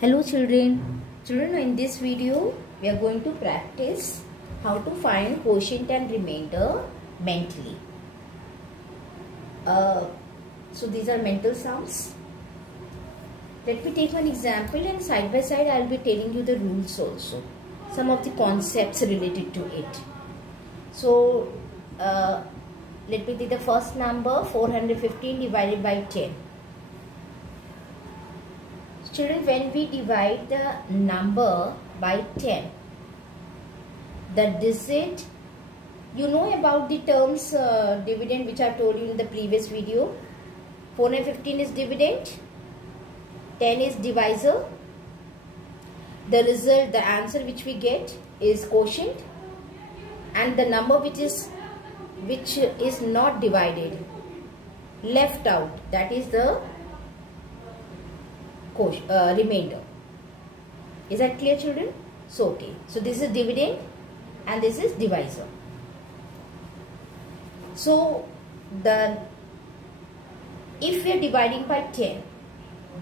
Hello children. Children, in this video we are going to practice how to find quotient and remainder mentally. So these are mental sums. Let me take one example and side by side I will be telling you the rules also. Some of the concepts related to it. So let me take the first number 415 divided by 10. Children, when we divide the number by 10, the digit, you know about the terms dividend which I told you in the previous video. 415 is dividend, 10 is divisor, the result, the answer which we get is quotient, and the number which is not divided, left out, that is the remainder. Is that clear, children? So okay, so this is dividend and this is divisor. So if we are dividing by 10,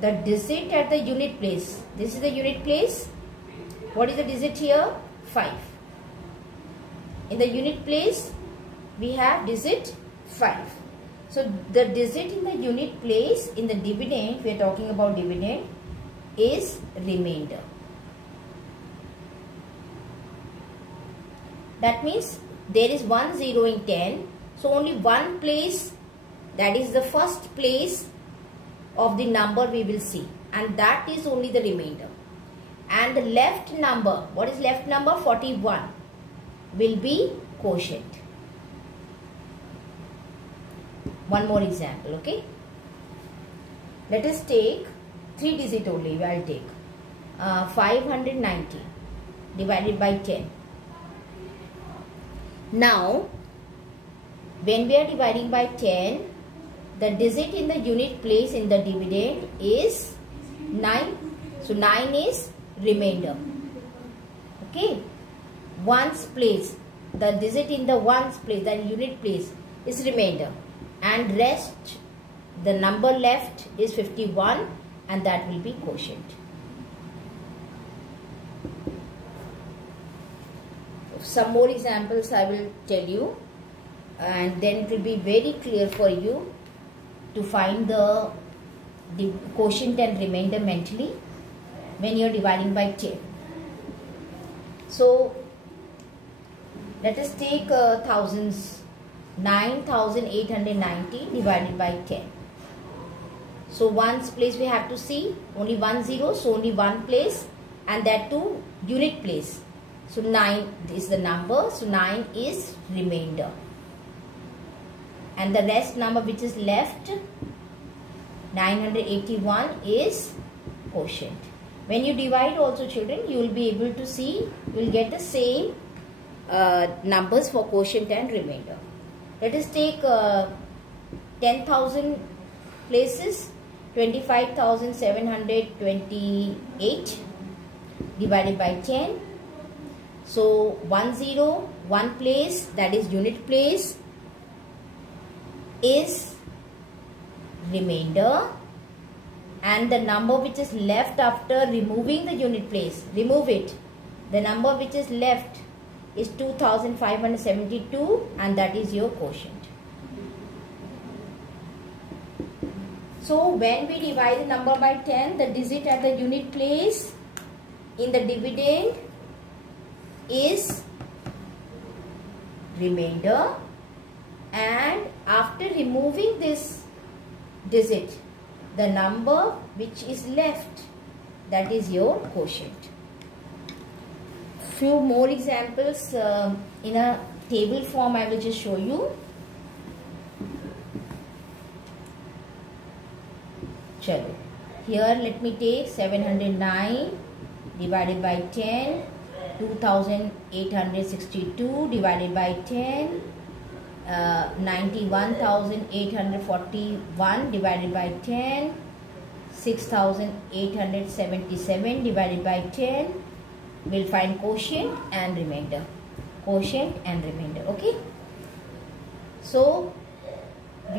the digit at the unit place, this is the unit place. What is the digit here? 5. In the unit place we have digit 5. So the digit in the unit place in the dividend, we are talking about dividend, is remainder. That means there is 1 0 in 10. So only one place, that is the first place of the number we will see, and that is only the remainder. And the left number, what is left number? 41 will be quotient. One more example, okay? Let us take 3 digit only. I will take 590 divided by 10. Now, when we are dividing by 10, the digit in the unit place in the dividend is 9. So 9 is remainder. Okay? Ones place, the digit in the ones place, the unit place is remainder. And rest, the number left is 51, and that will be quotient. Some more examples I will tell you, and then it will be very clear for you to find the quotient and remainder mentally when you are dividing by 10. So let us take thousands. 9,890 divided by 10. So ones place we have to see, only 1 0, so only one place, and that too unit place. So 9 is the number, so 9 is remainder. And the rest number which is left, 981, is quotient. When you divide also, children, you will be able to see, you will get the same numbers for quotient and remainder. Let us take 10,000 places, 25,728 divided by 10. So 1 0, one place, that is unit place, is remainder, and the number which is left after removing the unit place, remove it, the number which is left is 2,572, and that is your quotient. So when we divide the number by 10, the digit at the unit place in the dividend is remainder, and after removing this digit, the number which is left, that is your quotient. Few more examples in a table form I will just show you. Chalo. Here let me take 709 divided by 10, 2862 divided by 10, 91,841 divided by 10, 6,877 divided by 10. We'll find quotient and remainder. Quotient and remainder. Okay. So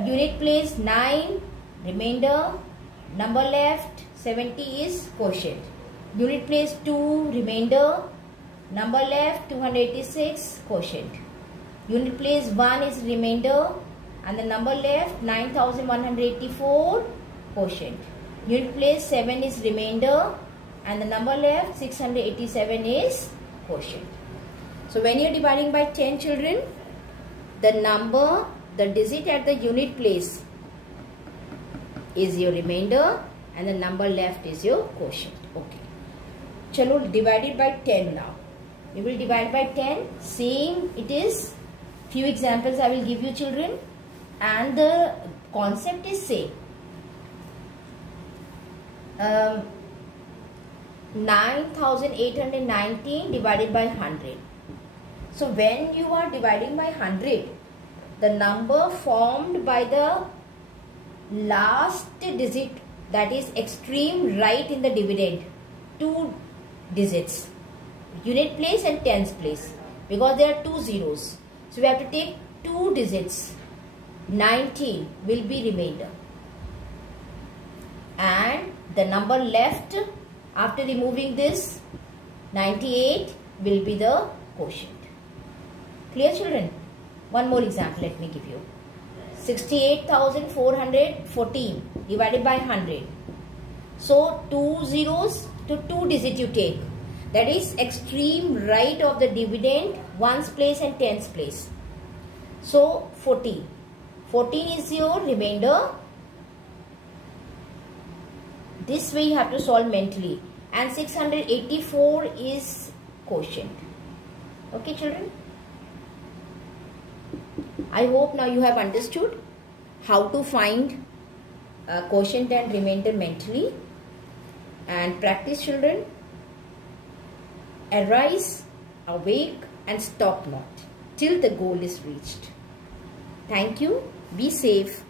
unit place 9, remainder, number left 70 is quotient. Unit place 2 remainder, number left 286 quotient. Unit place 1 is remainder and the number left 9184 quotient. Unit place 7 is remainder and the number left 687 is quotient. So when you are dividing by 10 children, the number, the digit at the unit place is your remainder and the number left is your quotient. Okay. Chalo, divide it by 10 now. We will divide by 10. Seeing it is, few examples I will give you children, and the concept is same. 9819 divided by 100. So when you are dividing by 100, the number formed by the last digit, that is extreme right in the dividend, 2 digits, unit place and tens place, because there are 2 zeros. So we have to take 2 digits. 19 will be remainder and the number left after removing this 98 will be the quotient. Clear children? One more example let me give you. 68,414 divided by 100. So 2 zeros to 2 digit you take. That is extreme right of the dividend, ones place and tens place. So 14. 14 is your remainder. This way you have to solve mentally. And 684 is quotient. Okay children? I hope now you have understood how to find quotient and remainder mentally. And practice children. Arise, awake and stop not till the goal is reached. Thank you. Be safe.